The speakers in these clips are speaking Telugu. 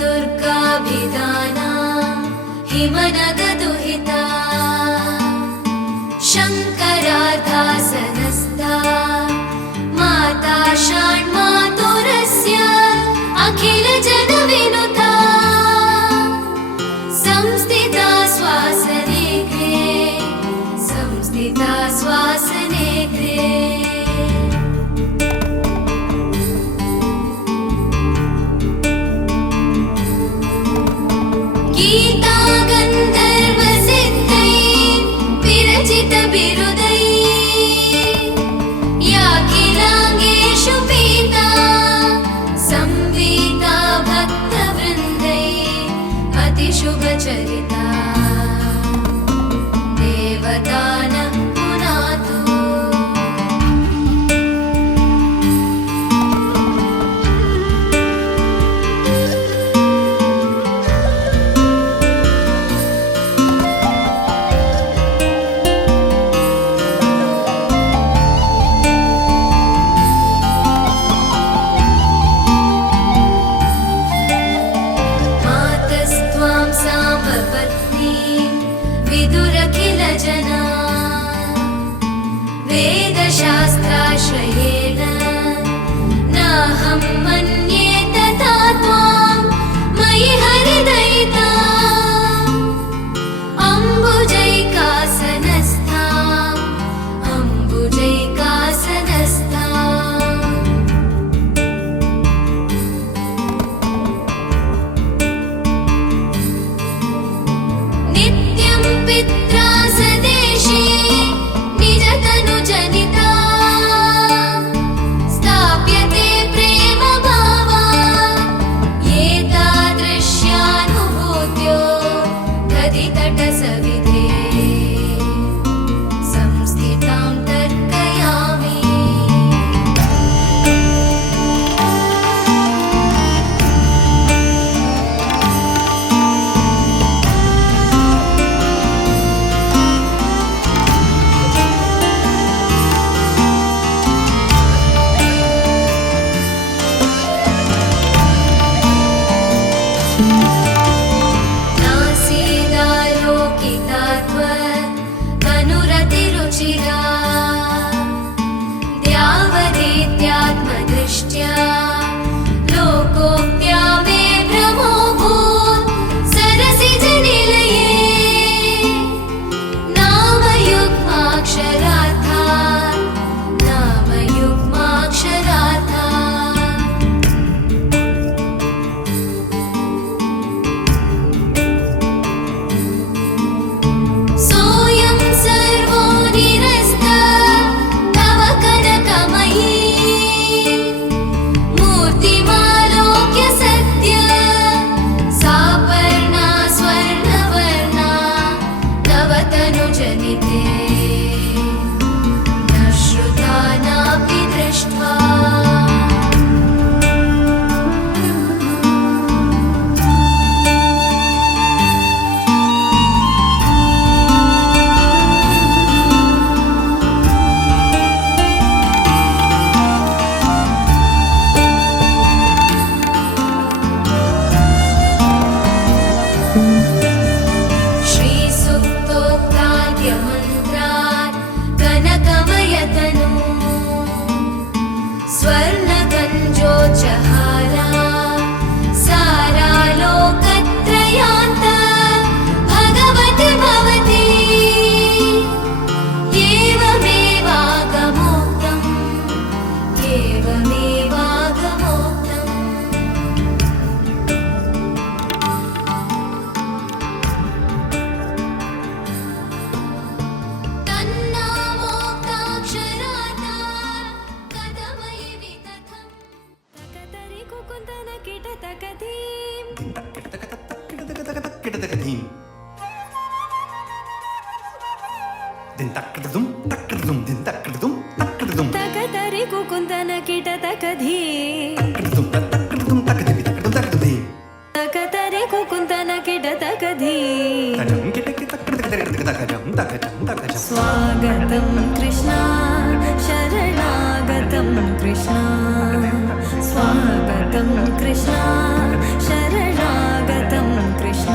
दुर्गाभिधाना हिमनगदुहिता शङ्कराधासनस्था माता षण्मातुरस्य अखिलजनविनुता संस्थिता स्वासने गृहे गीता गन्धर्वसिद्धै विरचितबिरुदै याखिलाङ्गेषु पीता संवीता भक्तवृन्दै अतिशुभचरिता देवतानं पुनातु साम्बवती దిన్ తక్కడదుం తక్కడదుం దిన్ తక్కడదుం తక్కడదుం తకతరి కుకుందన కిట తకధీ తక్కడదుం తక్కడదుం తక్కదిమి తక్కడదుం తక్కది తకతరి కుకుందన కిట తకధీ తజం కిటకి తక్కడదక తకజం తకజం తకజం స్వాగతం కృష్ణ శరణాగతం కృష్ణ స్వాగతం కృష్ణ శరణాగతం కృష్ణ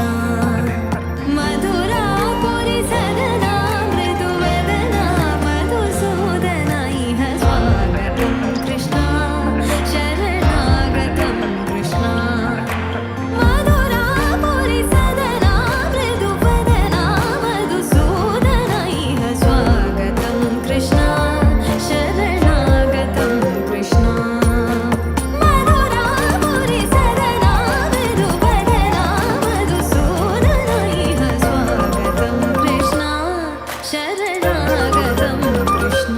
మధురాపురి సదనా మృదువదనా మధుసూదన ఇహ స్వాగతం కృష్ణ శరణాగతం కృష్ణ మధురాపురి సదనా మృదువదనా మధుసూదన ఇహ స్వాగతం కృష్ణ శరణాగతం కృష్ణ మధురాపురి సదనా మృదువదనా మధుసూదన ఇహ స్వాగతం కృష్ణ శరణాగతం కృష్ణ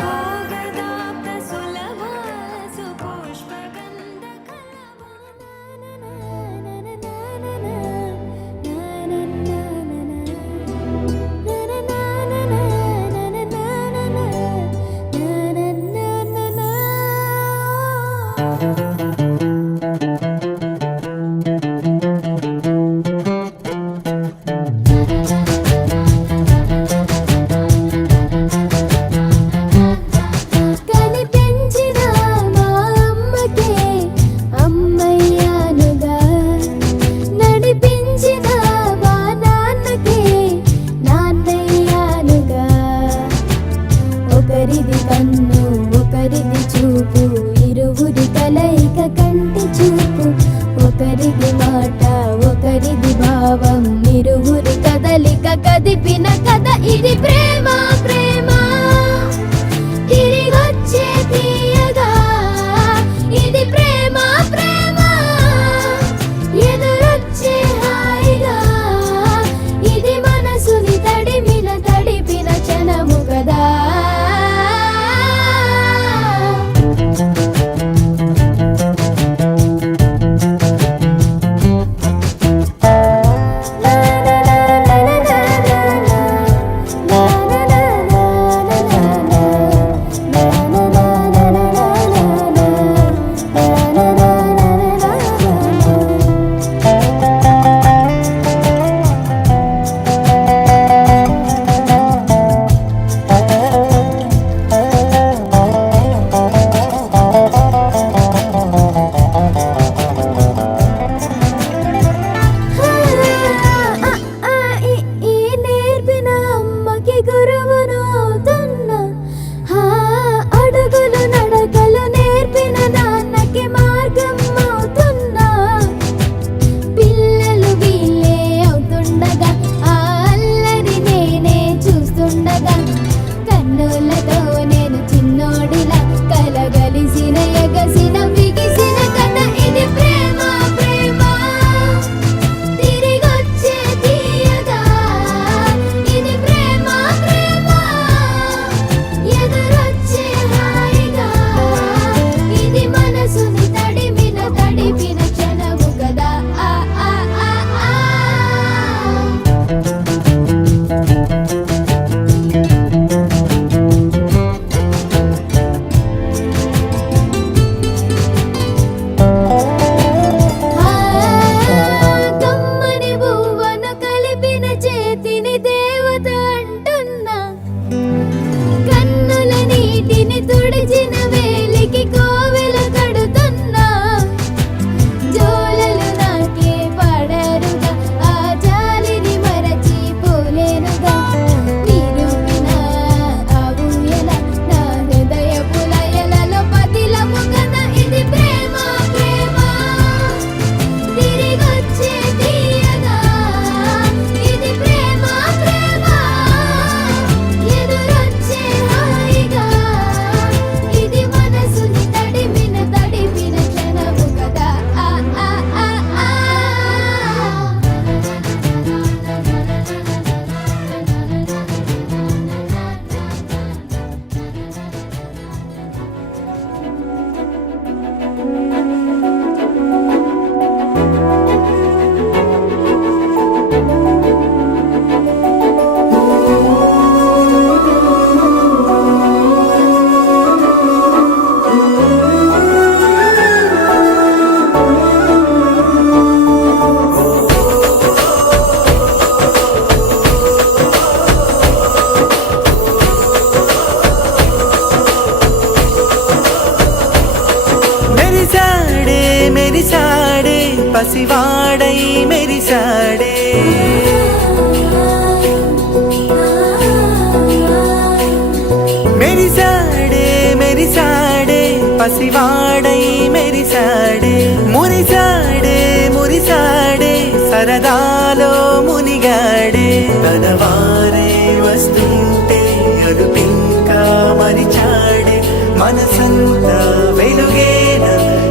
భోగదాప్త సులభ సుపుష్పగంధ కనిపించిన మా అమ్మకే అమ్మయ్యానుగా నడిపించిన మా నాన్నకే నాన్నయ్యానుగా ఒకరిది కన్ను ఒకరిది చూపు ఇరువురి కలయిక కంటి చూపు ఒకరిది మాట ఒకరిది భావం ఇరువురి కదలిక కదిపిన కథ ఇది ప్రేమ ప్రేమ తిరిగొచ్చే తీయగా ఇది ప్రేమ ప్రేమ ఎదురొచ్చే హాయిగా ఇది మనసుని తడిపిన క్షణము కదా la la la la la la la la పసివాడై మెరిసాడే మెరిసాడే మెరిసాడే పసివాడై మెరిసాడే మురిసాడే మురిసాడే సరదాలో మునిగాడే తనవారే వస్తుంటే అదుపింకా మరిచాడే మనసంతా వెలుగేన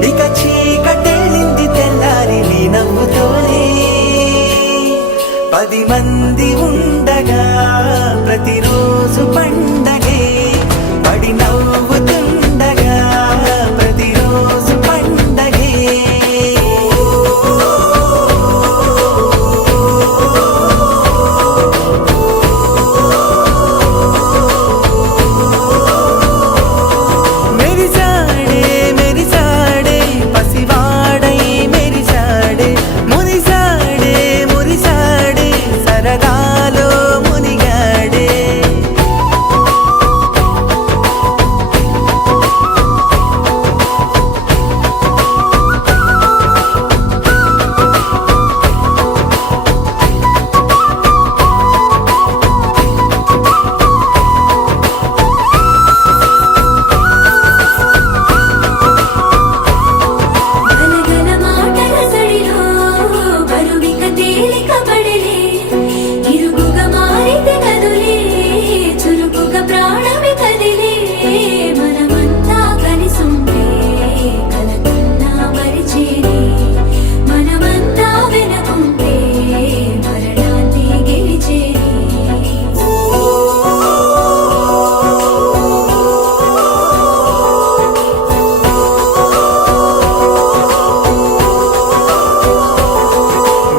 ఇక చీకటెళ్ళింది తెల్లారి నీ నవ్వుతోనే 10 మంది ఉండగా ప్రతిరోజు పండగే పడి నవ్వుతుండగా ప్రతిరోజు పండగే మెరిసాడే మెరిసాడే పసివాడై మెరిసాడే మురిసాడే మురిసాడే సరదాలో మునిగాడే గలగల మాటల సడిలో బరువిక తేలిక పడలే ఇరుగుగా మారితే కదులే చురుకుగా ప్రాణమి కదిలే మనమంతా కలిసుంటే కలకన్నా మరిచేనే మనమంతా వెనకుంటే మరణాన్ని గెలిచేనే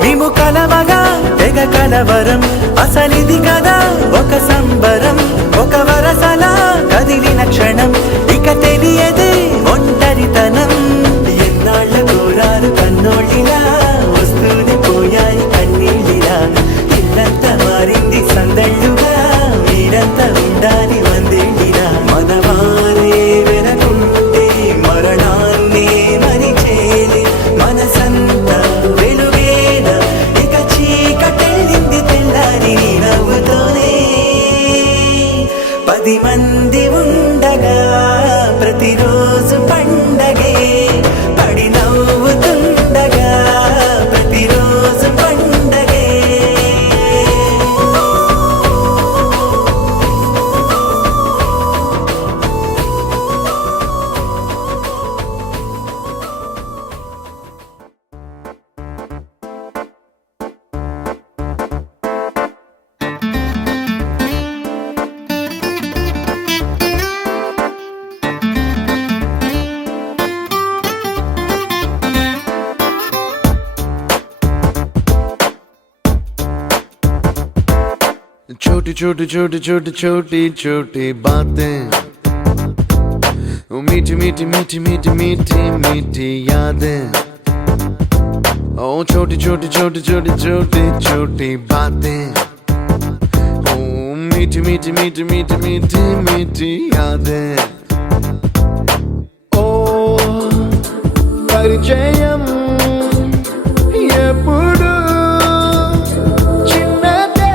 మేము కలవగా తెగ కలవరం అసలిది కదా ఒక సంబరం ఒక వరసలా కదిలిన క్షణం ఇక తెలియదే ఒంటరితనం ఎన్నాళ్ళ కోరాలు కన్నోళ్ళిలా వస్తూనే పోయాయి కన్నీళ్ళిలా ఇల్లంతా మారింది సందళ్ళుగా మీరంతా ఉండాలి వందేళ్ళిలా మనవారే వెనకుంటే మరణాన్ని మరిచేది మనసంతా వెలుగేన ఇక చీకటెళ్ళింది తెల్లారి నీ నవ్వుతోనే 10 మంది ఉండగా ప్రతిరోజు పండగే పడి నవ్వుతుండగా ప్రతిరోజు పండగే छोटी छोटी छोटी छोटी छोटी छोटी बातें ओ मीठी मीठी मीठी मीठी मीठी मीठी यादें ओ छोटी छोटी छोटी छोटी छोटी छोटी बातें ओ मीठी मीठी मीठी मीठी मीठी मीठी यादें ओ परिचयम ఎప్పుడు చిన్నదే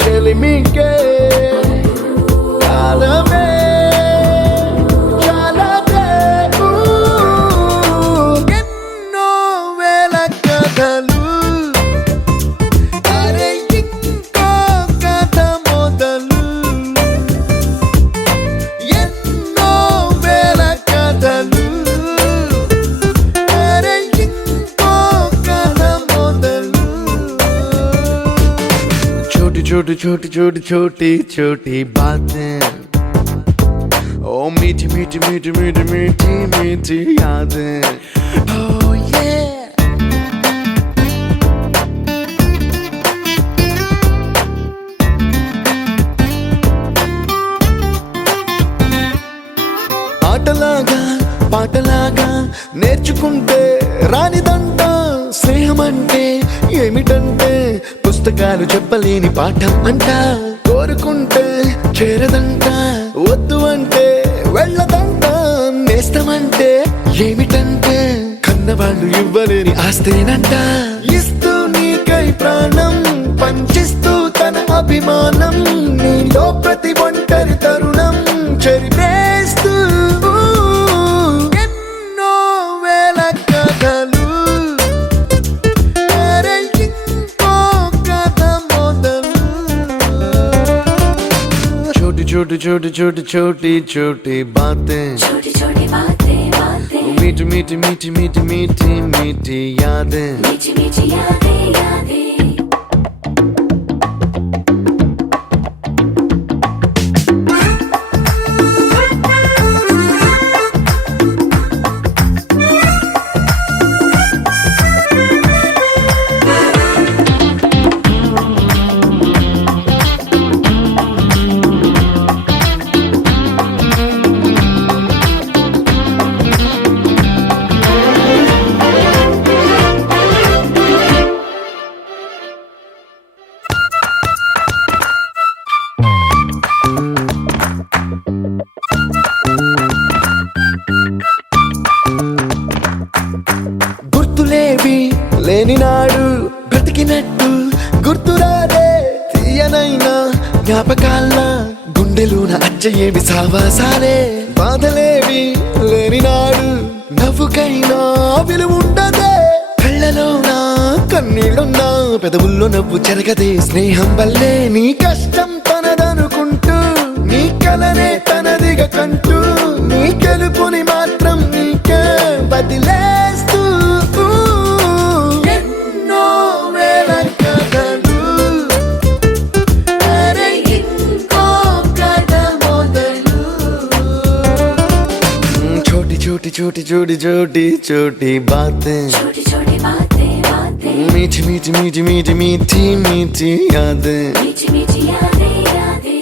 చెలిమికే కాలమే చాలదే ఎన్నో వేల కథలు అరే ఇంకో కథ మొదలు ఎన్నో వేల కథలు అరే ఇంకో కథ మొదలు छोटी छोटी छोटी छोटी छोटी छोटी बातें ओ मीठी मीठी मीठी मीठी मीठी मीठी यादें oh yeah ఆటలాగా పాటలాగా నేర్చుకుంటే రానిదంట స్నేహం అంటే ఏమిటంటే పుస్తకాలు చెప్పలేని పాఠం అంట కోరుకుంటే చేరదంట వద్దు అంటే వెళ్ళదంట నేస్తమంటే ఏమి కన్నవాళ్ళు ఇవ్వలేని ఆస్తేనంట. ఇస్తూ నీకై ప్రాణం పంచిస్తూ తన అభిమానం, నీలో ప్రతి ఒంటరి తరుణం చెరిపేస్తూ ఎన్నో వేల కథలు. అరే ఇంకో కథ మొదలు. छोटी छोटी छोटी छोटी छोटी छोटी बातें, छोटी छोटी बातें बातें, मीठी मीठी मीठी मीठी मीठी मीठी यादें. मीठी मीठी यादें यादें. గుర్తులేవి లేని నాడు బ్రతికినట్టు గుర్తురారే తీయనైనా జ్ఞాపకాల గుండెలోన అచ్చయేవి సావాసాలే. బాధలేవి లేని నాడు నవ్వుకైనా విలువుండదే. కళ్ళలోన కన్నీళ్ళున్నా పెదవుల్లో నవ్వు చెరగదే. స్నేహం వల్లే నీ కష్టం తనదనుకుంటూ, నీ కలనే తనదిగా కంటూ, నీ గెలుపుని మాత్రం నీకే బదిలేస్తూ ఎన్నో వేల కథలు. అరే ఇంకో కథ మొదలు. छोटी छोटी छोटी छोटी छोटी छोटी बातें, छोटी छोटी बातें बातें, मीठी मीठी मीठी मीठी मीठी मीठी यादें. मीठी मीठी यादें यादें.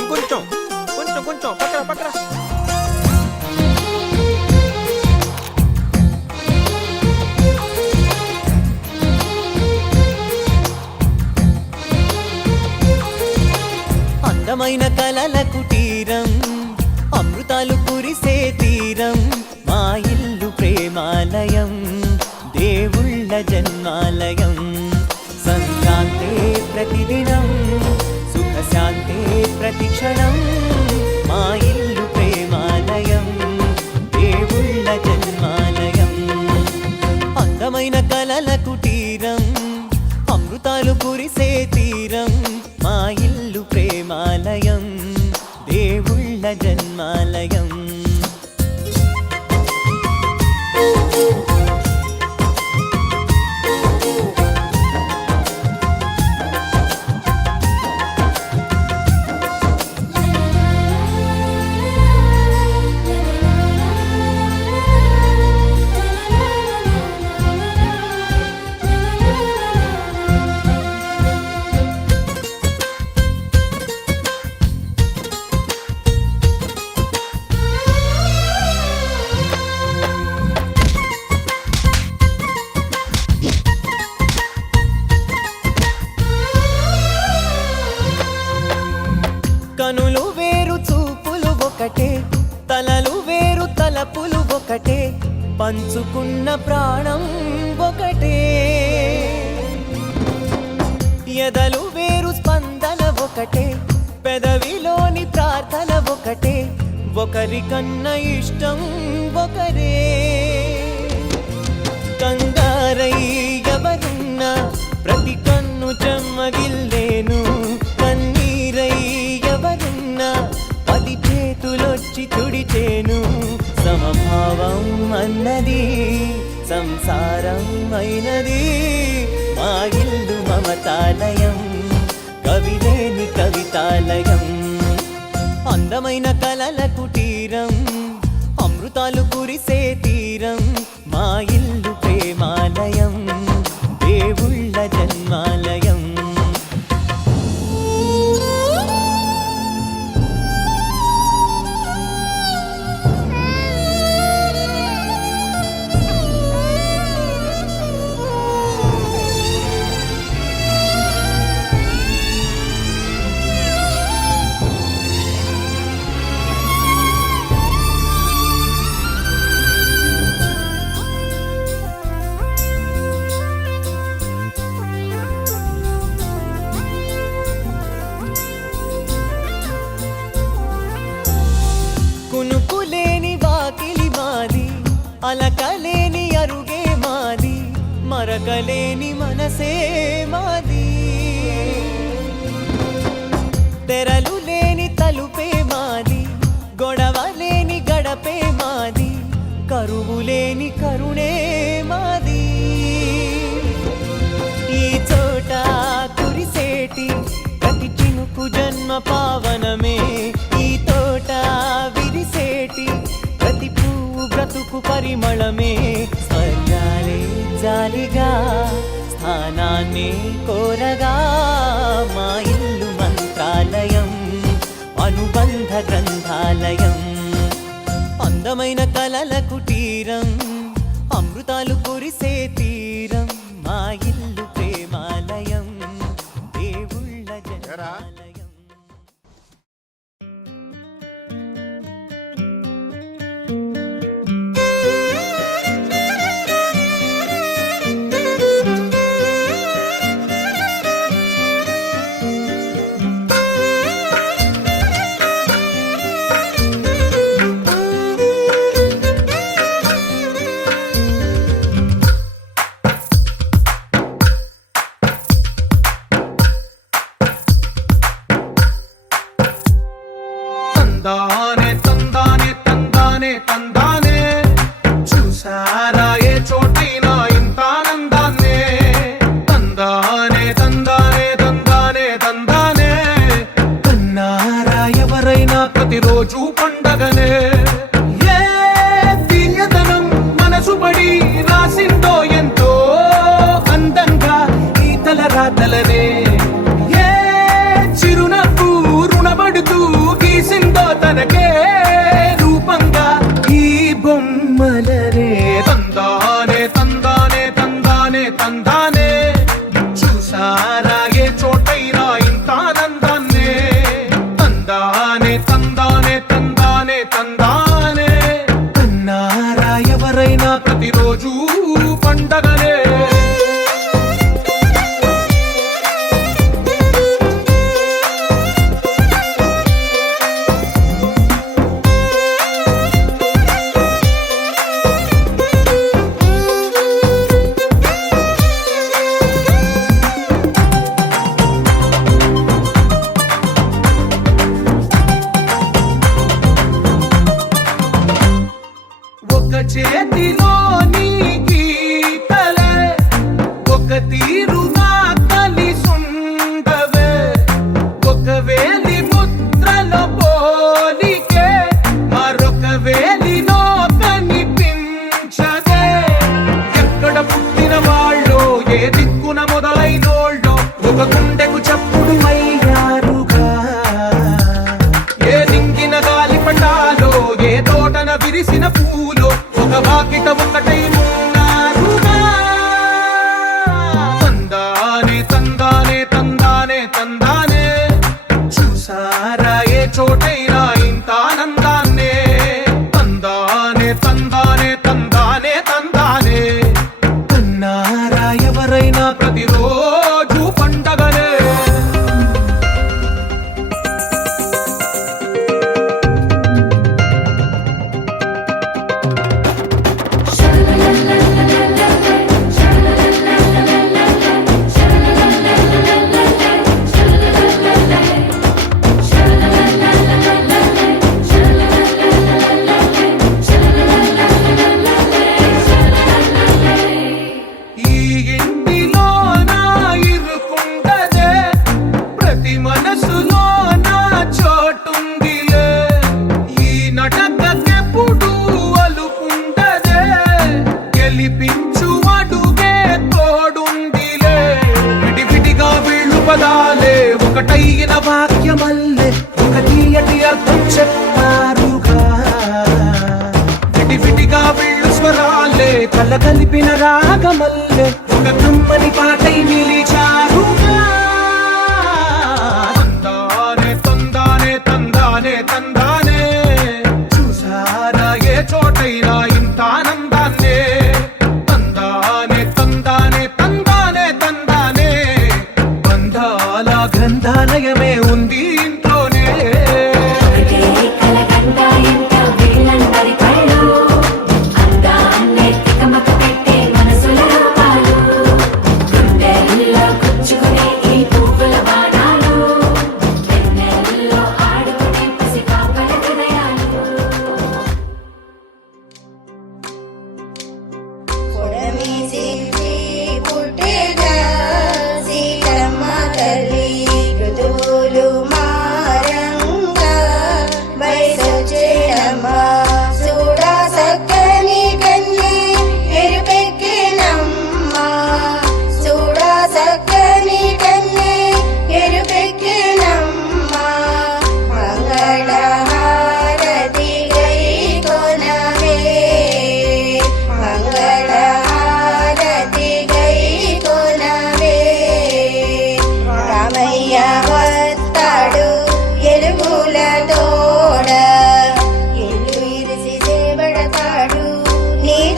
ఇంకొంచెం కొంచెం కొంచెం పక్కన పక్కన. అందమైన కలల కుటీరం, అమృతాలు కురిసే తీరం, మా ఇల్లు ప్రేమాలయం, దేవుళ్ళ జన్మాలయం. సంక్రాంతే ప్రతిదినం, సుఖశాంతే ప్రతిక్షణం, మా ఇల్లు ప్రేమాలయం, దేవుళ్ళ జన్మాలయం. అందమైన కలల కుటీరం, అమృతాలు కురిసే తీరం, మా ఇల్లు ప్రేమాలయం, దేవుళ్ళ జన్మాలయం. కనులు వేరు చూపులు ఒకటే, తలలు వేరు తలపులు ఒకటే, పంచుకున్న ప్రాణం ఒకటే. ఎదలు వేరు స్పందన ఒకటే, పెదవిలోని ప్రార్థన ఒకటే, ఒకరికన్నా ఇష్టం ఒకరే. కంగారై ఎవరున్నా ప్రతి కన్ను చెమ్మగిల్లేను, కన్నీరై ఎవరున్నా 10 చేతులొచ్చి తుడిచేను. సమభావం అన్నది సంసారం అయినది, మా ఇల్లు మమతాలయం, కవిలేని కవితాలయం. అందమైన కలల కుటీరం, అమృతాలు కురిసే తీరం, మా ఇల్లు ప్రేమాలయం, దేవుళ్ళ జన్మాలయం. అలకలేని అరుగే మాది, మరకలేని మనసే మాది. తెరలు లేని తలుపే మాది, గొడవ లేని గడపే మాది, కరువు లేని కరుణే మాది. ఈ చోట కురిసేటి ప్రతి చినుకు జన్మ పావనమే, ఈ తోట విరిసేటి ప్రతి పువ్వు బ్రతుకు పరిమళమే. స్వర్గాలే జాలిగా స్థానాన్ని కోరగా, మా ఇల్లు మంత్రాలయం, అనుబంధ గ్రంథాలయం, అందమైన కలల కుటీరం, అమృతాలు కురిసే తీరం. మా ఇల్లు ప్రేమాలయం, దేవుళ్ళ జనాలయం. తందానే తందానే తందానే తందానే, చూసారా ఏ చోటైనా ఇంత ఆనందాన్నే. తందానే తందానే తందానే తందానే, కన్నారా ఎవరైనా ప్రతిరోజు పండగనే. ఏ తీయదనం మనసు పడి రాసిందో ఎంతో అందంగా ఈ తలరాతలనే. ఏ చిరునవ్వు రుణపడుతూ గీసిందో తనకే రూపంగా ఈ బొమ్మలనే. తందానే తందానే తందానే తందానే, చూసారా ఏ చోటైనా ఇంత ఆనందాన్నే. తందానే తందానే తందానే తందానే, కన్నారా ఎవరైనా ప్రతిరోజు పండగనే. ఒక చేతిలో నీ గీతలే, ఒక తీరుగా కలిసుండవే. ఒక వేలి ముద్రలో పోలికే మరొక వేలిలో కనిపించదే. ఎక్కడ పుట్టిన వాళ్ళో ఏ దిక్కున మొదలైనోళ్ళో ఒక గుండెకు చప్పుడు అయ్యారుగా. ఏ దింగిన గాలి పటాలో ఏ తోటన విరిసిన పూలో ఒక వాకిట ఒకటై ఉన్నారుగా. తందానే తందానే తందానే తందానే, చూసారా ఏ చోటైనా ఇంత ఆనందాన్నే. తందానే తందానే తందానే తందానే, కన్నారా ఎవరైనా ప్రతిరోజు పండగనే. ఈ ఇంటిలో నా ఇరుకుండదే, ప్రతి మనసులో నా చోటుందిలే. ఈ నటకెప్పుడు అలుపుండదే, గెలిపించు అడుగే తోడుందిలే. విడివిడిగా వీళ్ళు పదాలే ఒకటైన వాక్యమల్లే ఒక తీయటి అర్థం చెప్పారుగా. విడివిడిగా వీళ్ళు స్వరాలే కలగలిపిన రాగమల్లే ఒక కమ్మని పాటై నిలిచారుగా. తందానే తందానే తందానే తందానే, చూసారా ఏ చోటైనా ఇంత ఆనందాన్నే. తందానే తందానే తందానే తందానే, బంధాల గ్రంథాలయమే ఉంది ఇంట్లోనే. ఒకటే కలగంట ఎంత వీళ్ళందరి కళ్ళు, అందాల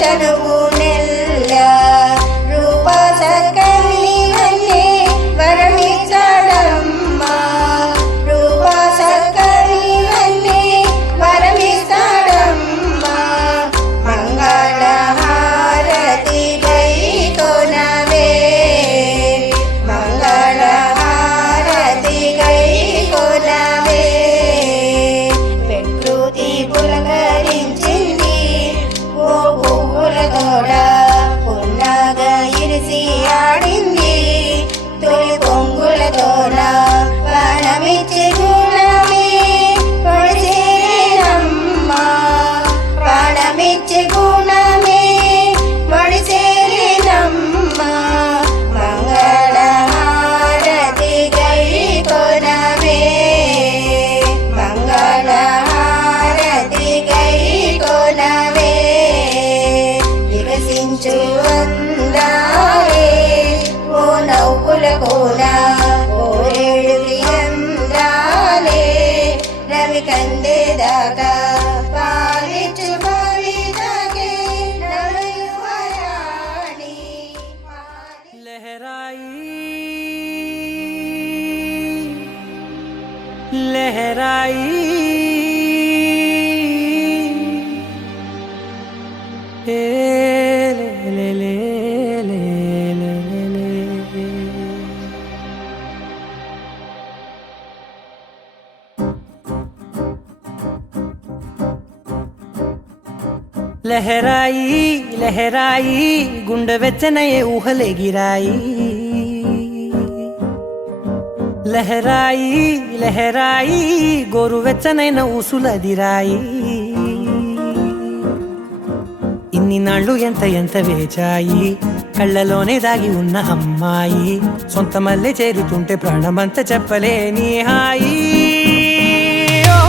చనువు నెల్ల రూప సకలి వన్నే వరమిస్తాడమ్మా రూప సకలి వన్నే వరమిస్తాడమ్మా మంగళ హారతి గై కొనవే మంగళ హారతి గై కొనవే ప్రకృతి పులకరించింది ఓ పువ్వుల తోడ పున్నాగా ఇరిసి ఆడింది తొలి పొంగుల తోడ ప్రాణమిచ్చి గుణమే పడిసేనమ్మా ప్రాణమిచ్చి గుణమే పడిసేనమ్మా మంగళ హారతి గై కొనవే మంగళ హారతి గై కొనవే వికసించు అందాలే ఓ నవ్వుల కోన ఓరేడు అందాలే రవి కందేదాకా పాలించు భవితకే నలుయువరాణి लहराई ए ले ले ले ले ले ले लहराई लहराई गुंड వెచ్చనయే ఊహలే గిరాయి లహరాయి లహరాయి గోరువెచ్చనైన ఊసులదిరాయి ఇన్ని నాళ్ళు ఎంత ఎంత వేచాయి కళ్ళలోనే దాగి ఉన్న అమ్మాయి సొంత మల్లె చేరుతుంటే ప్రాణమంత చెప్పలేని హాయి ఓ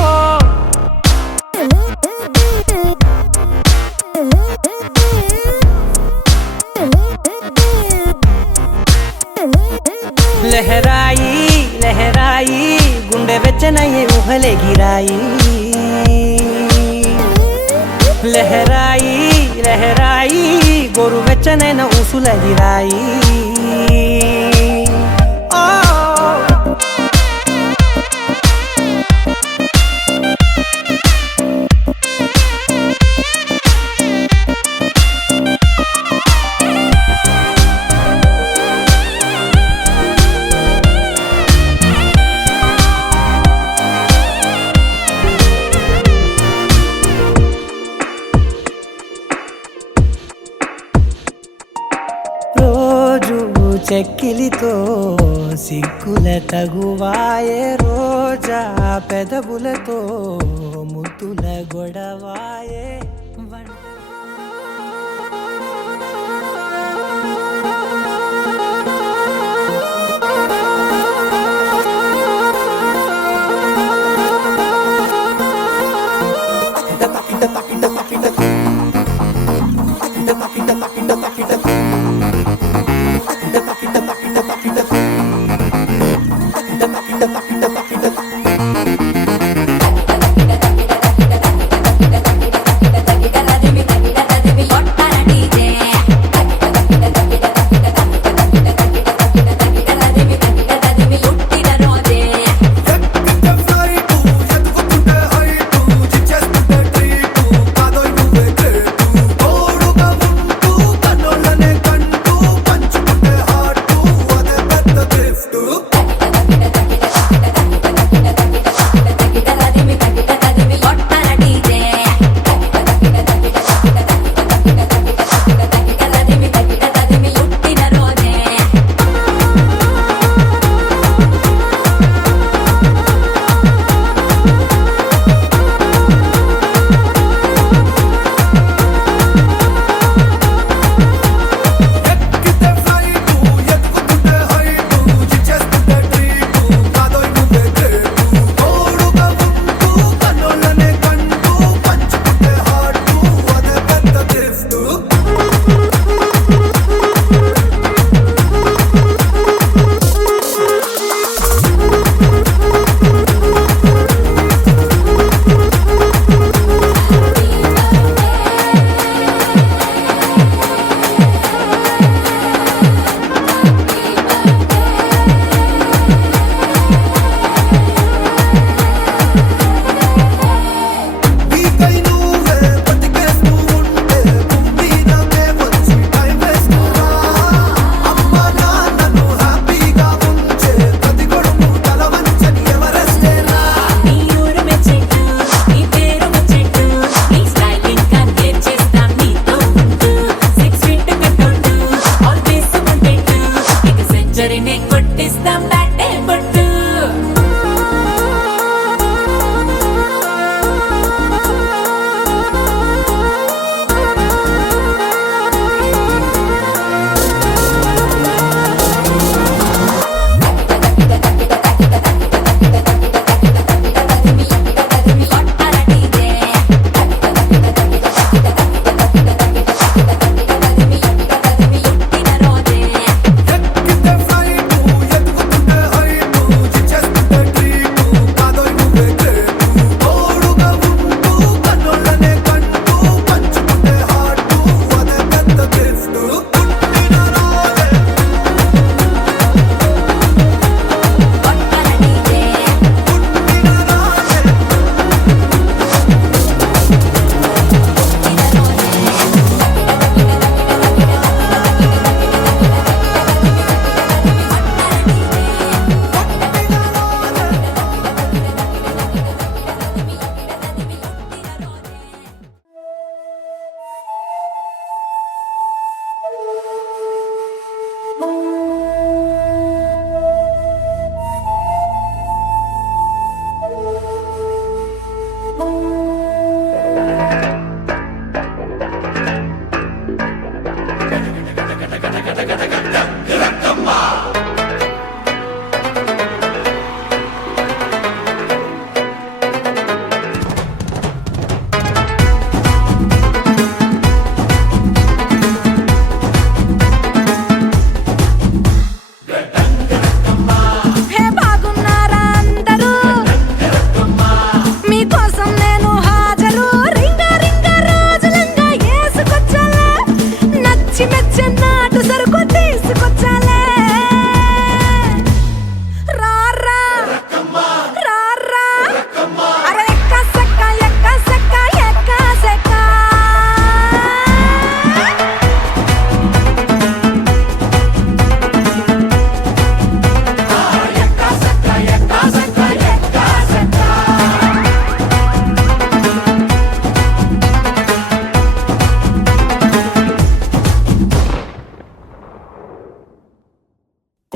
లహరాయి లహరాయి గుండె వెచ్చనయ్యే ఊహలే గిరాయి లహరాయి లహరాయి గోరు వెచ్చనైన ఊసులదిరాయి చెక్కిలితో సిగ్గుల తగువాయే రోజా పెదవులతో ముద్దుల గొడవాయే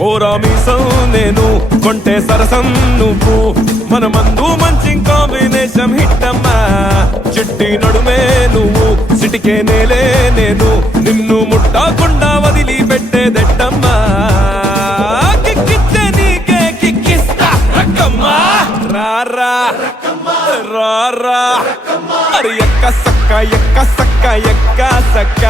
కోరా మీసం నేను కొంటే సరసం నువ్వు మన మందు మంచి కాంబినేషన్ హిట్ అమ్మా చిట్టి నడుమే నువ్వు సిటికే నేలే నేను నిన్ను ముట్టకుండా వదిలి పెట్టేదెట్టమ్మా కిక్కిచ్చే నీకే కిక్కిస్తా రక్కమ్మా రారా రారా అరే ఎక్క సక్క ఎక్క సక్క ఎక్క సక్క